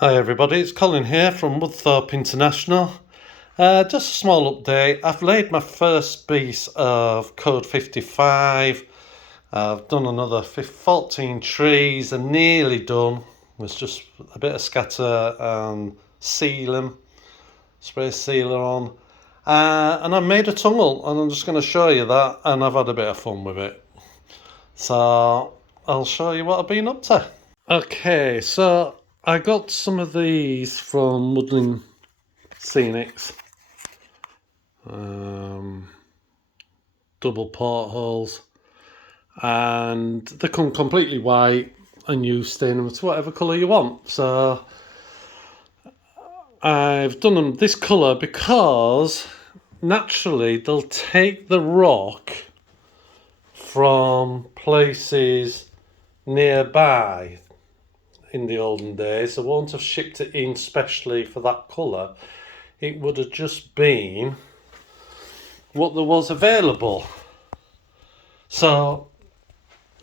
Hi everybody, it's Colin here from Woodthorp International. Just a small update. I've laid my first piece of code 55. I've done another 14 trees and nearly done. There's just a bit of scatter and sealing, spray sealer on. And I made a tunnel and I'm just going to show you that, and I've had a bit of fun with it. So I'll show you what I've been up to. Okay, so I got some of these from Woodland Scenics. Double portholes, and they come completely white, and you stain them to whatever colour you want. So I've done them this colour because naturally they'll take the rock from places nearby. In the olden days, I won't have shipped it in specially for that colour. It would have just been what there was available. So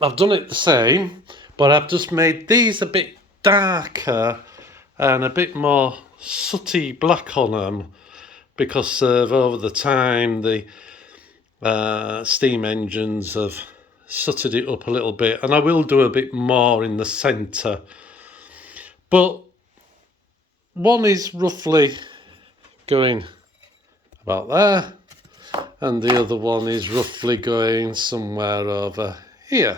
I've done it the same, but I've just made these a bit darker and a bit more sooty black on them because over the time the steam engines have sooted it up a little bit, and I will do a bit more in the centre. But one is roughly going about there, and the other one is roughly going somewhere over here,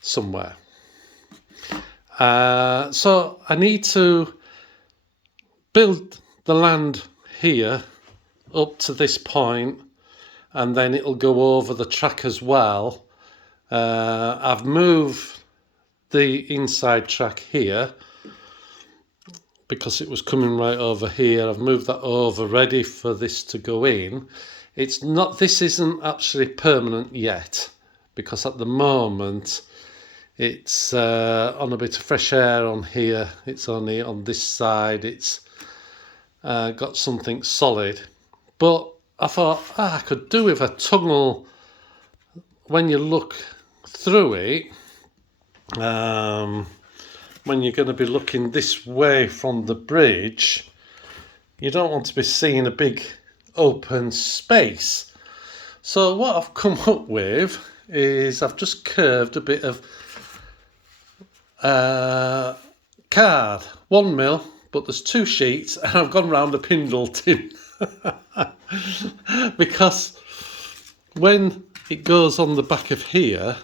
somewhere. So I need to build the land here up to this point, and then it'll go over the track as well. I've moved the inside track here because it was coming right over here. I've moved that over ready for this to go in. It's not, this isn't actually permanent yet because at the moment it's on a bit of fresh air on here. It's only on this side it's got something solid, but I thought I could do with a tunnel when you look through it. When you're going to be looking this way from the bridge, you don't want to be seeing a big open space. So what I've come up with is I've just curved a bit of card, 1 mil, but there's 2 sheets, and I've gone round a Pindle tin because when it goes on the back of here,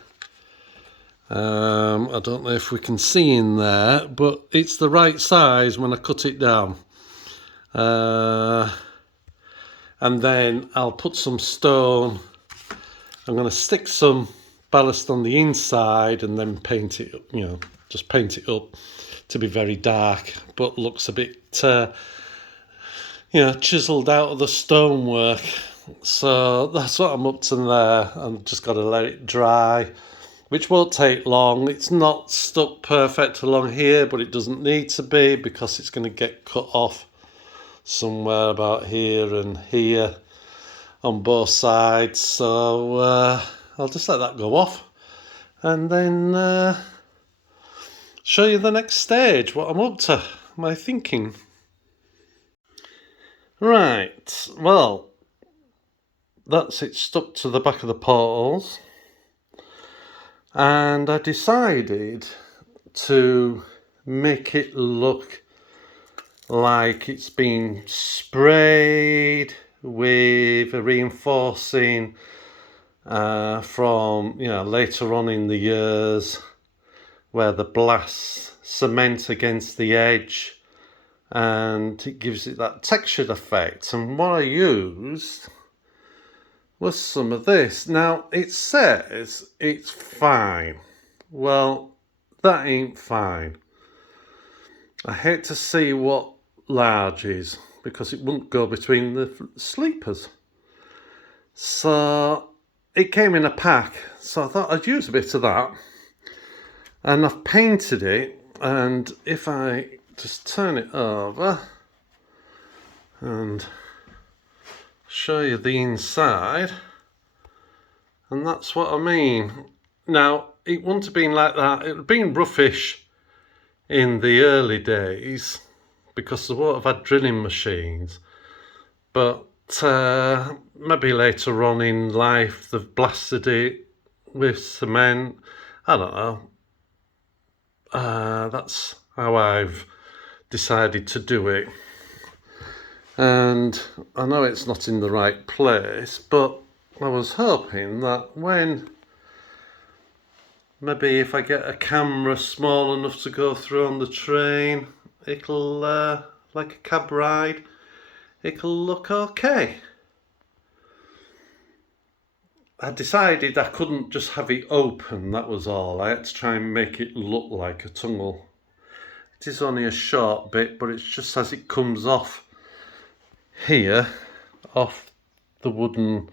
I don't know if we can see in there, but it's the right size when I cut it down. And then I'll put some stone. I'm going to stick some ballast on the inside and then paint it up, just paint it up to be very dark, but looks a bit, chiseled out of the stonework. So that's what I'm up to there. I've just got to let it dry, which won't take long. It's not stuck perfect along here, but it doesn't need to be because it's going to get cut off somewhere about here and here on both sides. So I'll just let that go off and then show you the next stage, what I'm up to, my thinking. Right, well, that's it stuck to the back of the portals. And I decided to make it look like it's been sprayed with a reinforcing from later on in the years, where the blasts cement against the edge and it gives it that textured effect. And what I used was some of this. Now it says it's fine. Well, that ain't fine. I hate to see what large is because it wouldn't go between the sleepers. So it came in a pack, so I thought I'd use a bit of that, and I've painted it. And if I just turn it over and show you the inside, and that's what I mean. Now it wouldn't have been like that. It would have been roughish in the early days, because they won't have had drilling machines. But maybe later on in life they've blasted it with cement. I don't know. That's how I've decided to do it. And I know it's not in the right place, but I was hoping that when, maybe if I get a camera small enough to go through on the train, it'll, like a cab ride, it'll look okay. I decided I couldn't just have it open, that was all. I had to try and make it look like a tunnel. It is only a short bit, but it's just as it comes off here, off the wooden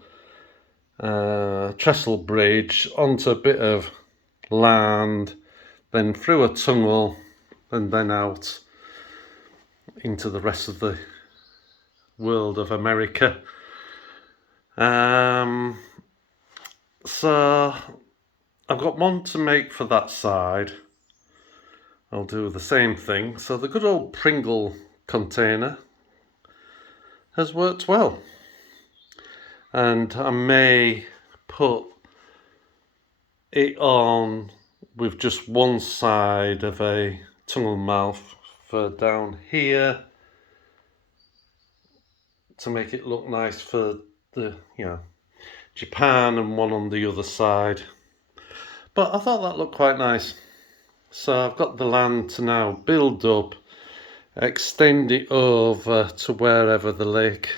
trestle bridge, onto a bit of land, then through a tunnel, and then out into the rest of the world of America. So I've got one to make for that side. I'll do the same thing. So the good old Pringle container has worked well, and I may put it on with just one side of a tunnel mouth for down here to make it look nice for the, Japan, and one on the other side. But I thought that looked quite nice. So I've got the land to now build up, extend it over to wherever the lake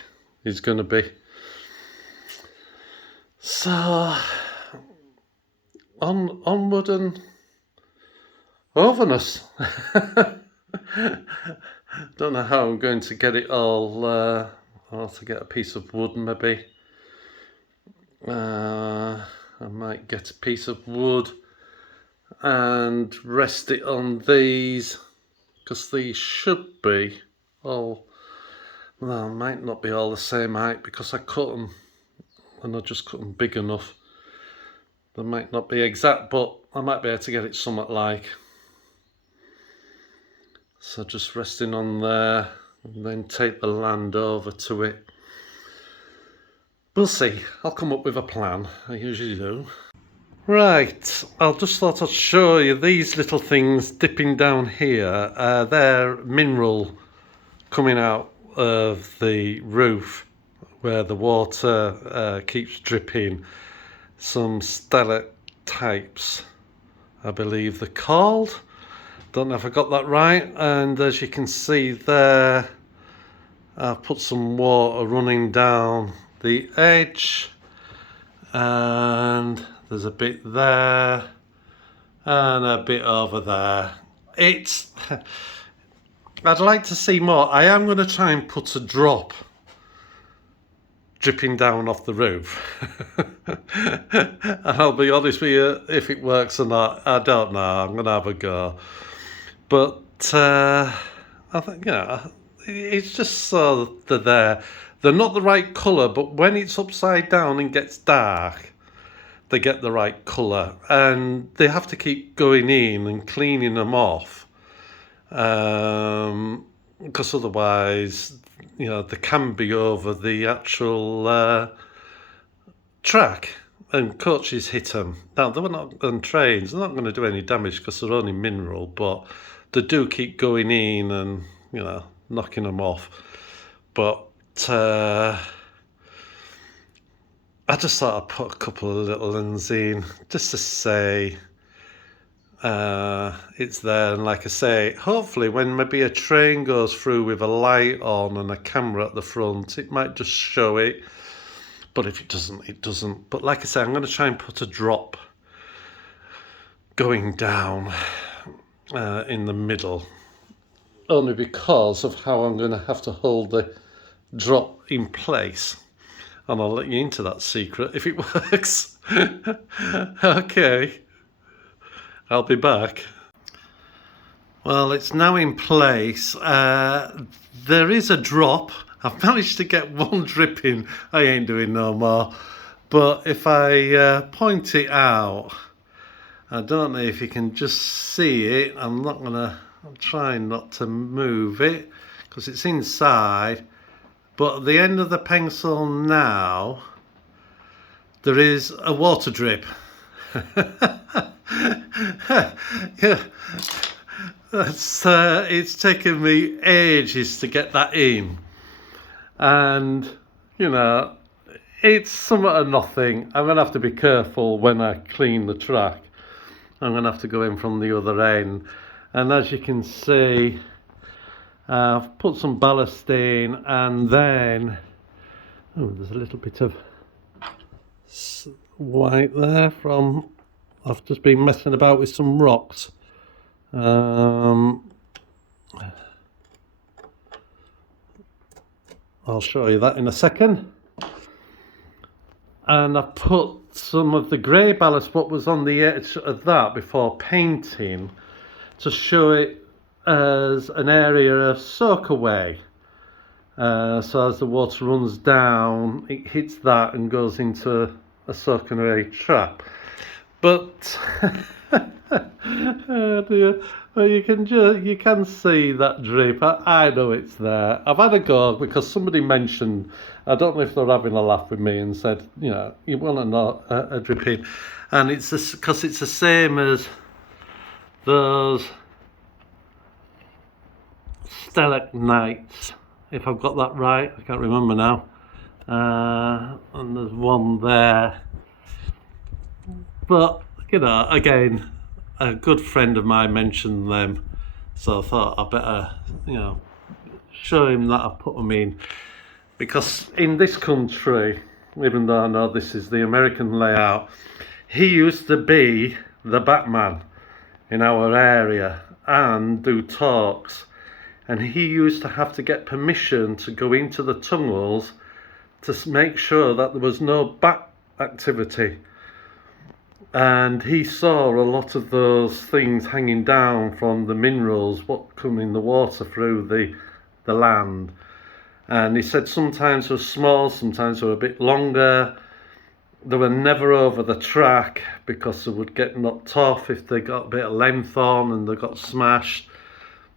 is going to be. So onward and overness. Don't know how I'm going to get it all. I'll have to get a piece of wood maybe. I might get a piece of wood and rest it on these, because these should be all, well, might not be all the same height because I cut them and I just cut them big enough. They might not be exact, but I might be able to get it somewhat like. So just resting on there and then take the land over to it. We'll see. I'll come up with a plan. I usually do. Right, I just thought I'd show you these little things dipping down here. They're mineral coming out of the roof where the water keeps dripping. Some stalactites, I believe they're called. Don't know if I got that right. And as you can see there, I've put some water running down the edge, and there's a bit there and a bit over there. I'd like to see more. I am going to try and put a drop dripping down off the roof. And I'll be honest with you, if it works or not, I don't know. I'm going to have a go. But I think, it's just so they're there. They're not the right colour, but when it's upside down and gets dark, they get the right colour. And they have to keep going in and cleaning them off. Because otherwise, they can be over the actual track and coaches hit them. Now, they were not on trains. They're not going to do any damage because they're only mineral, but they do keep going in and, knocking them off. But I just thought I'd put a couple of little ones in just to say it's there. And like I say, hopefully when maybe a train goes through with a light on and a camera at the front, it might just show it. But if it doesn't, it doesn't. But like I say, I'm going to try and put a drop going down in the middle, only because of how I'm going to have to hold the drop in place. And I'll let you into that secret if it works. Okay, I'll be back. Well, it's now in place. There is a drop. I've managed to get one drip in. I ain't doing no more. But if I point it out, I don't know if you can just see it. I'm not going to I'm trying not to move it because it's inside, but at the end of the pencil now there is a water drip. Yeah, it's taken me ages to get that in, and you know, it's something or nothing. I'm gonna have to be careful when I clean the track. I'm gonna have to go in from the other end, and as you can see, I've put some ballast in, and then there's a little bit of white there from I've just been messing about with some rocks. I'll show you that in a second. And I put some of the grey ballast, what was on the edge of that before painting, to show it as an area of soak away. So as the water runs down, it hits that and goes into a soak away trap. But oh dear. Well, you can see that drip. I know it's there. I've had a go because somebody mentioned, I don't know if they're having a laugh with me, and said, you know, you want to know a drip in, and it's because it's the same as those stalagmites, if I've got that right. I can't remember now. And there's one there. But you know, again, a good friend of mine mentioned them, so I thought I better, you know, show him that I put them in, because in this country, even though I know this is the American layout, he used to be the Batman in our area and do talks, and he used to have to get permission to go into the tunnels to make sure that there was no bat activity. And he saw a lot of those things hanging down from the minerals what come in the water through the land. And he said sometimes they were small, sometimes they were a bit longer. They were never over the track because they would get knocked off if they got a bit of length on and they got smashed.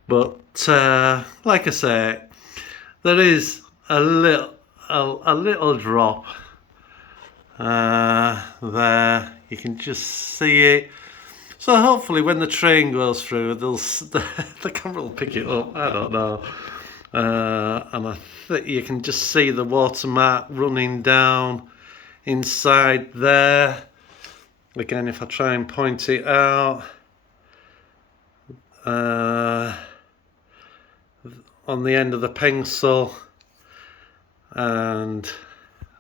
But like I say, there is a little drop there. You can just see it. So hopefully when the train goes through, the camera will pick it up. I don't know. And I think you can just see the watermark running down inside there. Again, if I try and point it out, on the end of the pencil, and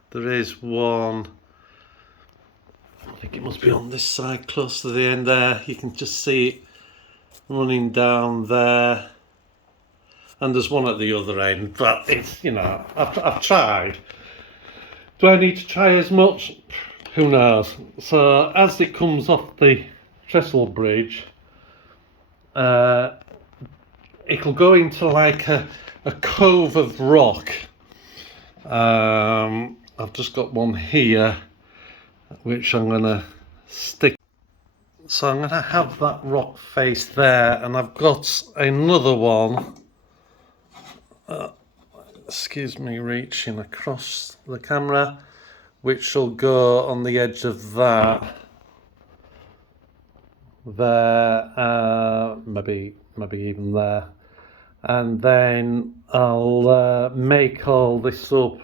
there is one, I think it must be on this side, close to the end there. You can just see it running down there, and there's one at the other end. But it's, you know, I've tried. Do I need to try as much? Who knows? So as it comes off the trestle bridge, it'll go into like a cove of rock. I've just got one here which I'm gonna stick. So I'm gonna have that rock face there, and I've got another one, excuse me reaching across the camera, which will go on the edge of that there, maybe even there, and then I'll make all this up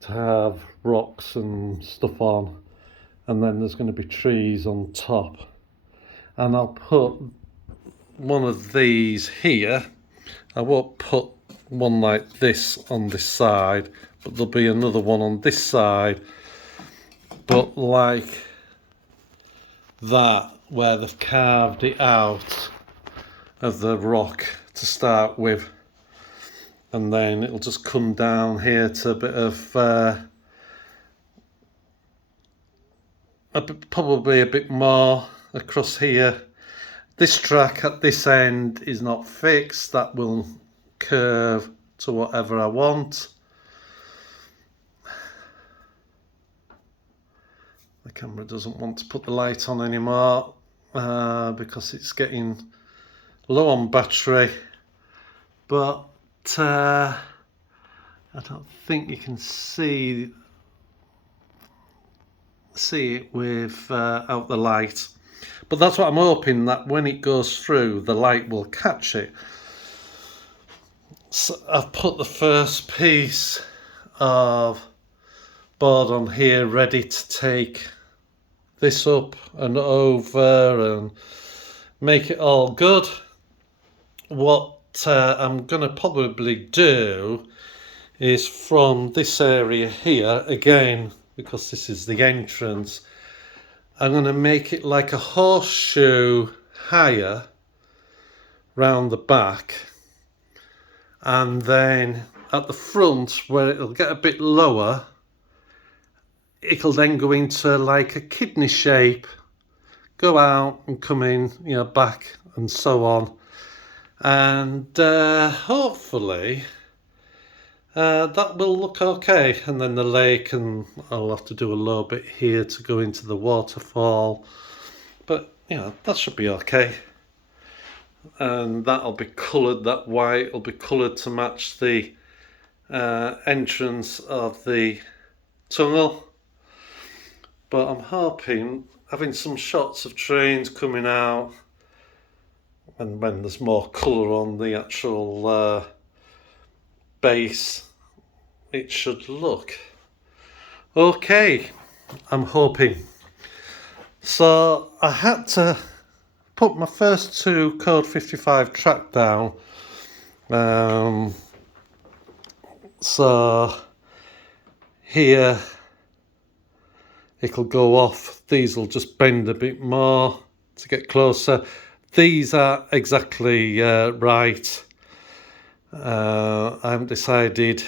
to have rocks and stuff on, and then there's going to be trees on top, and I'll put one of these here. I won't put one like this on this side, but there'll be another one on this side, but like that, where they've carved it out of the rock to start with, and then it'll just come down here to a bit of probably a bit more across here. This track at this end is not fixed, that will curve to whatever I want. The camera doesn't want to put the light on anymore because it's getting low on battery, but I don't think you can see it with out the light. But that's what I'm hoping, that when it goes through, the light will catch it. So I've put the first piece of board on here ready to take this up and over and make it all good. What I'm going to probably do is from this area here, again, because this is the entrance, I'm going to make it like a horseshoe higher round the back, and then at the front where it'll get a bit lower, it'll then go into like a kidney shape, go out and come in, you know, back and so on. And hopefully that will look okay. And then the lake, and I'll have to do a little bit here to go into the waterfall. But, you know, that should be okay. And that'll be coloured, that white will be coloured to match the entrance of the tunnel. But I'm hoping having some shots of trains coming out, and when there's more colour on the actual base, it should look okay, I'm hoping. So I had to put my first two code 55 track down, so here it'll go off, these will just bend a bit more to get closer. These are exactly right. I haven't decided,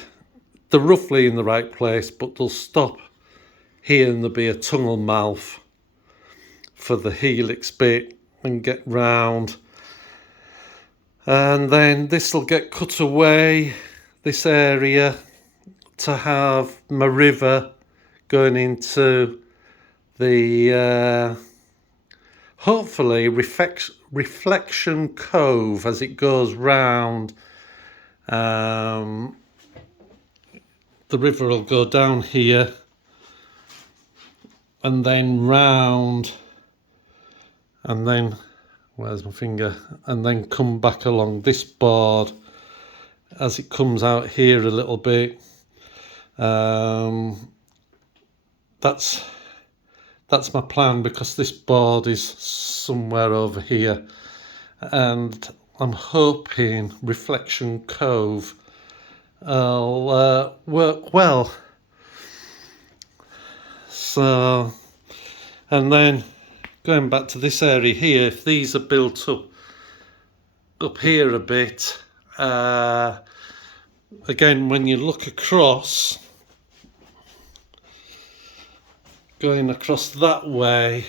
they're roughly in the right place, but they'll stop here and there'll be a tunnel mouth for the helix bit and get round, and then this will get cut away, this area, to have my river going into the hopefully reflection cove as it goes round. The river will go down here and then round, and then, where's my finger, and then come back along this board as it comes out here a little bit. That's my plan, because this board is somewhere over here, and I'm hoping Reflection Cove will work well. So, and then going back to this area here, if these are built up here a bit, again, when you look across, going across that way,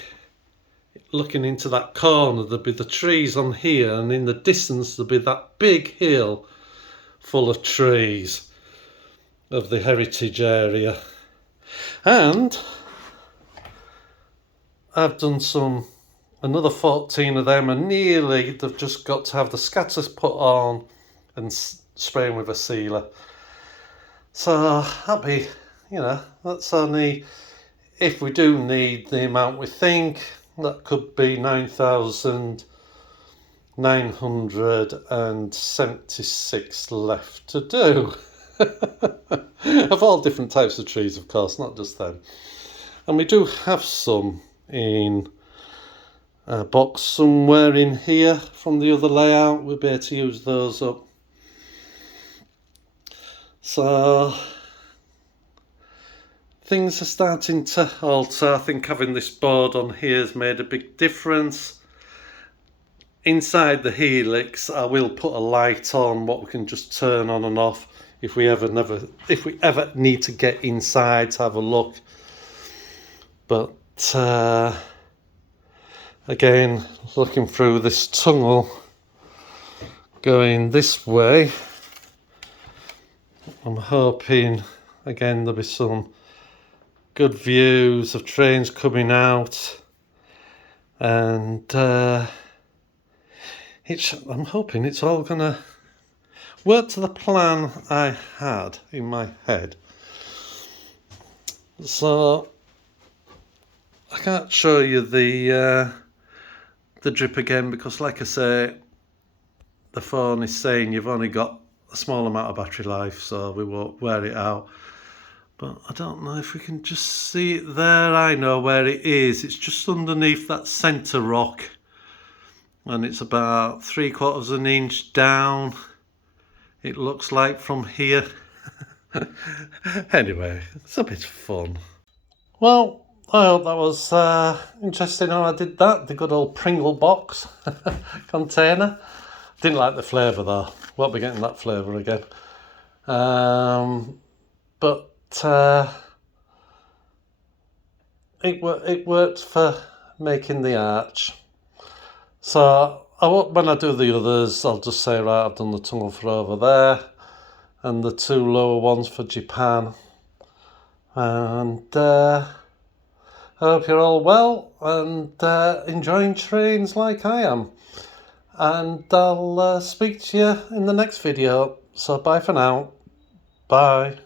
looking into that corner, there'll be the trees on here, and in the distance there'll be that big hill full of trees of the heritage area. And I've done another 14 of them, and nearly they've just got to have the scatters put on and spraying with a sealer. So that'll be, you know, that's only, if we do need the amount we think, that could be 9,976 left to do. Of all different types of trees, of course, not just them. And we do have some in a box somewhere in here from the other layout. We'll be able to use those up. So things are starting to alter. I think having this board on here has made a big difference. Inside the helix, I will put a light on, what we can just turn on and off if we ever need to get inside to have a look. But again, looking through this tunnel going this way, I'm hoping again there'll be some good views of trains coming out, and I'm hoping it's all gonna work to the plan I had in my head. So I can't show you the drip again because, like I say, the phone is saying you've only got a small amount of battery life, so we won't wear it out. But I don't know if we can just see it there. I know where it is. It's just underneath that centre rock, and it's about 3/4 of an inch down, it looks like, from here. Anyway, it's a bit of fun. Well, I hope that was interesting how I did that. The good old Pringle box container. Didn't like the flavour though. Won't be getting that flavour again. But it worked for making the arch. So when I do the others, I'll just say, right, I've done the tunnel for over there and the 2 lower ones for Japan. And I hope you're all well and enjoying trains like I am. And I'll speak to you in the next video. So bye for now. Bye.